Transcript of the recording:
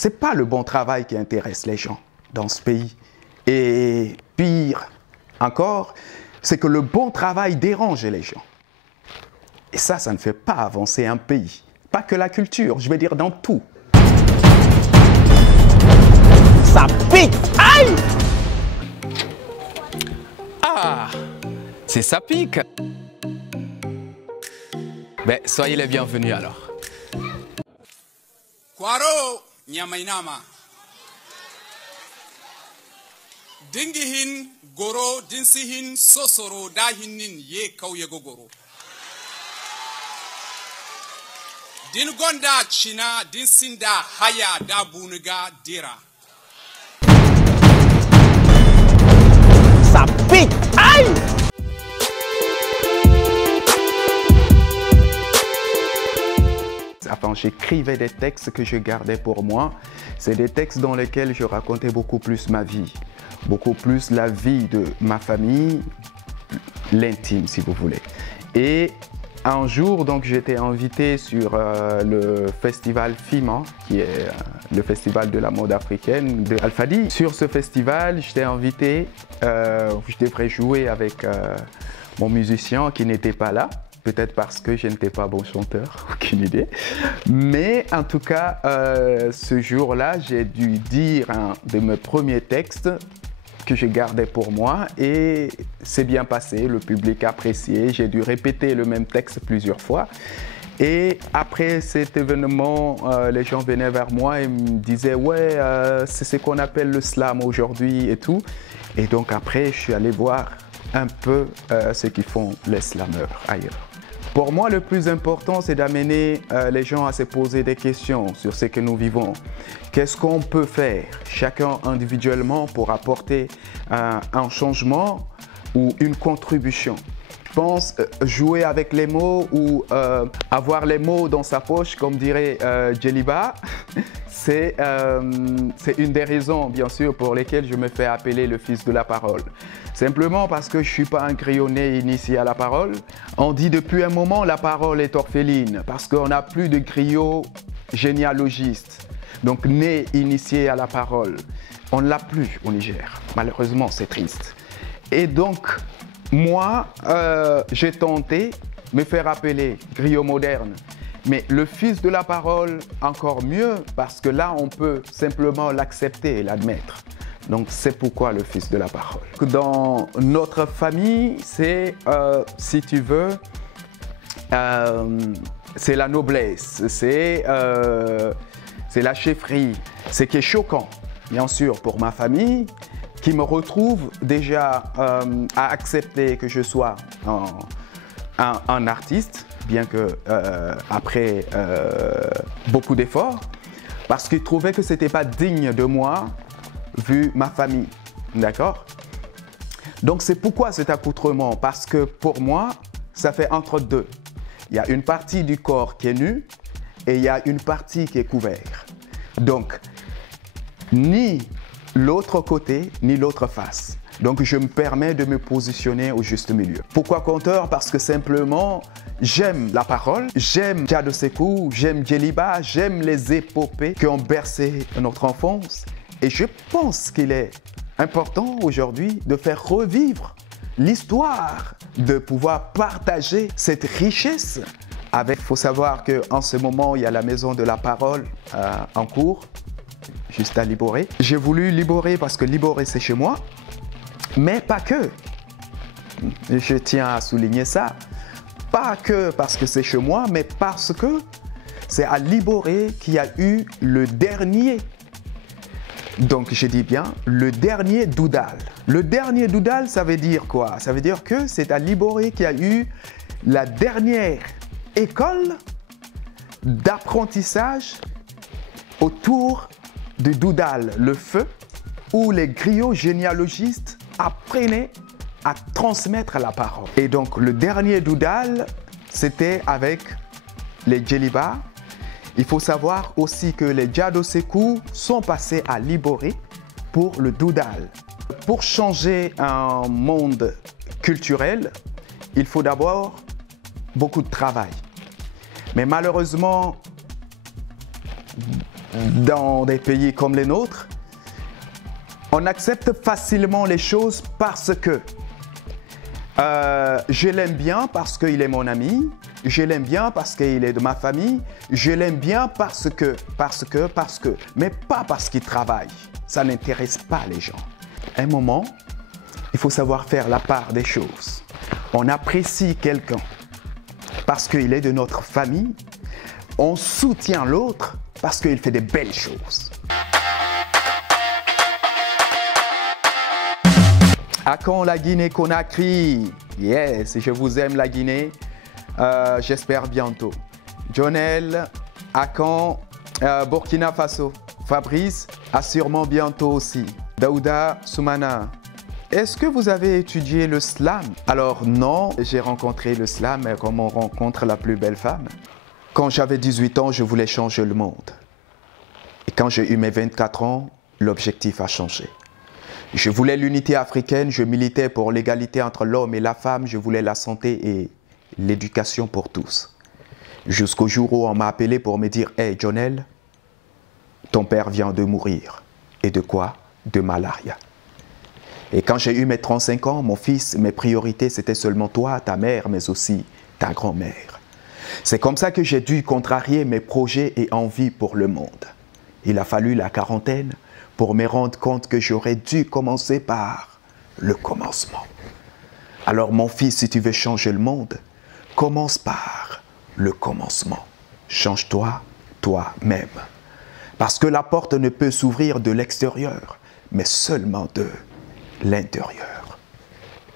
Ce n'est pas le bon travail qui intéresse les gens dans ce pays. Et pire encore, c'est que le bon travail dérange les gens. Et ça ne fait pas avancer un pays. Pas que la culture, je vais dire dans tout. Ça pique! Aïe! Ah, c'est ça pique. Ben, soyez les bienvenus alors. Kwaro nyamainama. Dingihin goro dinsihin sosoro dahinin ye kauye gogoro. Din gonda china dinsinda haya da buniga dira. Ça pique! Aïe! Enfin, j'écrivais des textes que je gardais pour moi. C'est des textes dans lesquels je racontais beaucoup plus ma vie, beaucoup plus la vie de ma famille, l'intime si vous voulez. Et un jour, donc, j'étais invité sur le festival FIMA, qui est le festival de la mode africaine de Alfadi. Sur ce festival, j'étais invité, je devrais jouer avec mon musicien qui n'était pas là. Peut-être parce que je n'étais pas bon chanteur, aucune idée. Mais en tout cas, ce jour-là, j'ai dû dire un de mes premiers textes que je gardais pour moi et c'est bien passé, le public a apprécié. J'ai dû répéter le même texte plusieurs fois. Et après cet événement, les gens venaient vers moi et me disaient « Ouais, c'est ce qu'on appelle le slam aujourd'hui et tout ». Et donc après, je suis allé voir un peu ce qu'ils font les slameurs ailleurs. Pour moi, le plus important, c'est d'amener les gens à se poser des questions sur ce que nous vivons. Qu'est-ce qu'on peut faire, chacun individuellement, pour apporter un changement ou une contribution? Je pense jouer avec les mots ou avoir les mots dans sa poche, comme dirait Djeliba, c'est une des raisons, bien sûr, pour lesquelles je me fais appeler le fils de la parole. Simplement parce que je ne suis pas un grillonné initié à la parole. On dit depuis un moment la parole est orpheline parce qu'on n'a plus de griot généalogiste, donc né initié à la parole. On ne l'a plus au Niger. Malheureusement, c'est triste. Et donc, moi, j'ai tenté de me faire appeler griot moderne. Mais le fils de la parole, encore mieux, parce que là, on peut simplement l'accepter et l'admettre. Donc, c'est pourquoi le fils de la parole. Dans notre famille, c'est, si tu veux, c'est la noblesse, c'est la chefferie. Ce qui est choquant, bien sûr, pour ma famille, qui me retrouve déjà à accepter que je sois un artiste, bien que après beaucoup d'efforts, parce qu'ils trouvaient que ce n'était pas digne de moi, vu ma famille, d'accord? Donc c'est pourquoi cet accoutrement, parce que pour moi, ça fait entre deux. Il y a une partie du corps qui est nue et il y a une partie qui est couverte. Donc, ni l'autre côté, ni l'autre face. Donc je me permets de me positionner au juste milieu. Pourquoi conteur? Parce que simplement, j'aime la parole, j'aime Djado Sékou, j'aime Djeliba, j'aime les épopées qui ont bercé notre enfance. Et je pense qu'il est important aujourd'hui de faire revivre l'histoire, de pouvoir partager cette richesse avec. Il faut savoir qu'en ce moment, il y a la maison de la parole en cours, juste à Liboré. J'ai voulu Liboré parce que Liboré, c'est chez moi, mais pas que. Je tiens à souligner ça. Pas que parce que c'est chez moi, mais parce que c'est à Liboré qu'il y a eu le dernier. Donc, je dis bien le dernier Doudal. Le dernier Doudal, ça veut dire quoi? Ça veut dire que c'est à Liboré qu'il y a eu la dernière école d'apprentissage autour du Doudal, le feu, où les griots généalogistes apprenaient à transmettre la parole. Et donc, le dernier Doudal, c'était avec les Djeliba. Il faut savoir aussi que les Djado Sékou sont passés à Liboré pour le Doudal. Pour changer un monde culturel, il faut d'abord beaucoup de travail. Mais malheureusement, dans des pays comme les nôtres, on accepte facilement les choses parce que je l'aime bien parce qu'il est mon ami, je l'aime bien parce qu'il est de ma famille, je l'aime bien parce que, mais pas parce qu'il travaille. Ça n'intéresse pas les gens. À un moment, il faut savoir faire la part des choses. On apprécie quelqu'un parce qu'il est de notre famille, on soutient l'autre parce qu'il fait des belles choses. À quand la Guinée-Conakry? Yes, je vous aime la Guinée. J'espère bientôt. Jonel, à quand Burkina Faso? Fabrice, sûrement bientôt aussi. Daouda Soumana, est-ce que vous avez étudié le slam? Alors non, j'ai rencontré le slam comme on rencontre la plus belle femme. Quand j'avais 18 ans, je voulais changer le monde. Et quand j'ai eu mes 24 ans, l'objectif a changé. Je voulais l'unité africaine, je militais pour l'égalité entre l'homme et la femme, je voulais la santé et l'éducation pour tous. Jusqu'au jour où on m'a appelé pour me dire « Hey Jonel, ton père vient de mourir. » Et de quoi? De malaria. Et quand j'ai eu mes 35 ans, mon fils, mes priorités, c'était seulement toi, ta mère, mais aussi ta grand-mère. C'est comme ça que j'ai dû contrarier mes projets et envies pour le monde. Il a fallu la quarantaine pour me rendre compte que j'aurais dû commencer par le commencement. Alors mon fils, si tu veux changer le monde, commence par le commencement. Change-toi toi-même. Parce que la porte ne peut s'ouvrir de l'extérieur, mais seulement de l'intérieur.